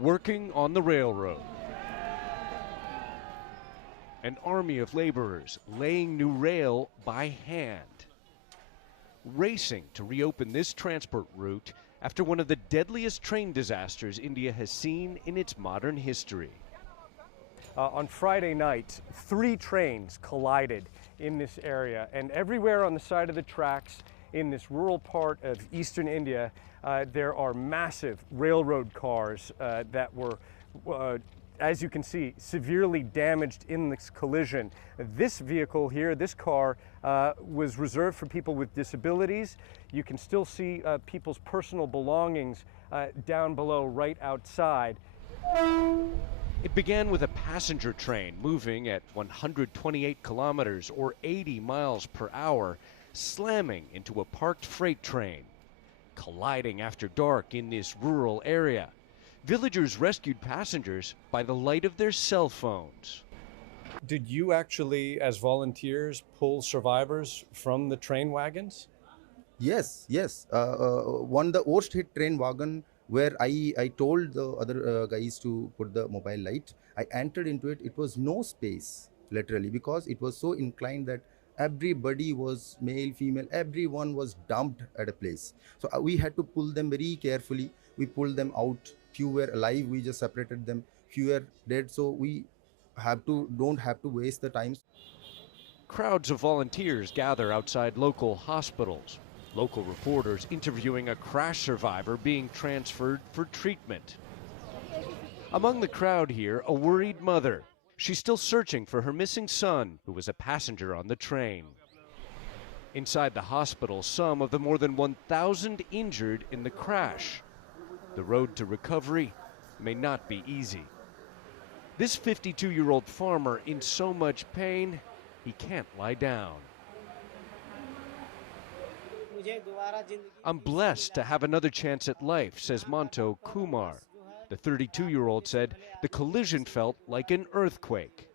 working on the railroad. An army of laborers laying new rail by hand, racing to reopen this transport route after one of the deadliest train disasters India has seen in its modern history. On Friday night, 3 trains collided in this area, and everywhere on the side of the tracks in this rural part of eastern India, there are massive railroad cars that were, as you can see, severely damaged in this collision. This vehicle here, this car, was reserved for people with disabilities. You can still see people's personal belongings down below right outside. It began with a passenger train moving at 128 kilometers or 80 miles per hour, slamming into a parked freight train, colliding after dark in this rural area. Villagers rescued passengers by the light of their cell phones. Did you actually, as volunteers, pull survivors from the train wagons? Yes. One the worst hit train wagon where I told the other guys to put the mobile light. I entered into it. It was no space, literally, because it was so inclined that everybody was male, female, everyone was dumped at a place. So we had to pull them very carefully. We pulled them out. Few were alive. We just separated them. Few were dead. So we don't have to waste the time. Crowds of volunteers gather outside local hospitals. Local reporters interviewing a crash survivor being transferred for treatment. Among the crowd here, a worried mother. She's still searching for her missing son, who was a passenger on the train. Inside the hospital, some of the more than 1,000 injured in the crash. The road to recovery may not be easy. This 52-year-old farmer in so much pain, he can't lie down. I'm blessed to have another chance at life, says Manto Kumar. The 32-year-old said the collision felt like an earthquake.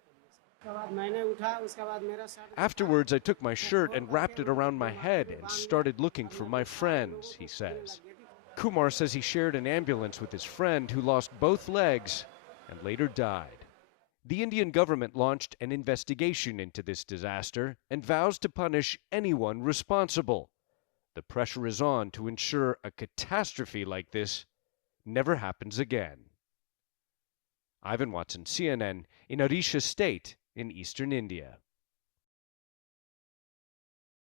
Afterwards, I took my shirt and wrapped it around my head and started looking for my friends, he says. Kumar says he shared an ambulance with his friend who lost both legs and later died. The Indian government launched an investigation into this disaster and vows to punish anyone responsible. The pressure is on to ensure a catastrophe like this never happens again. Ivan Watson, CNN, in Odisha state in eastern India.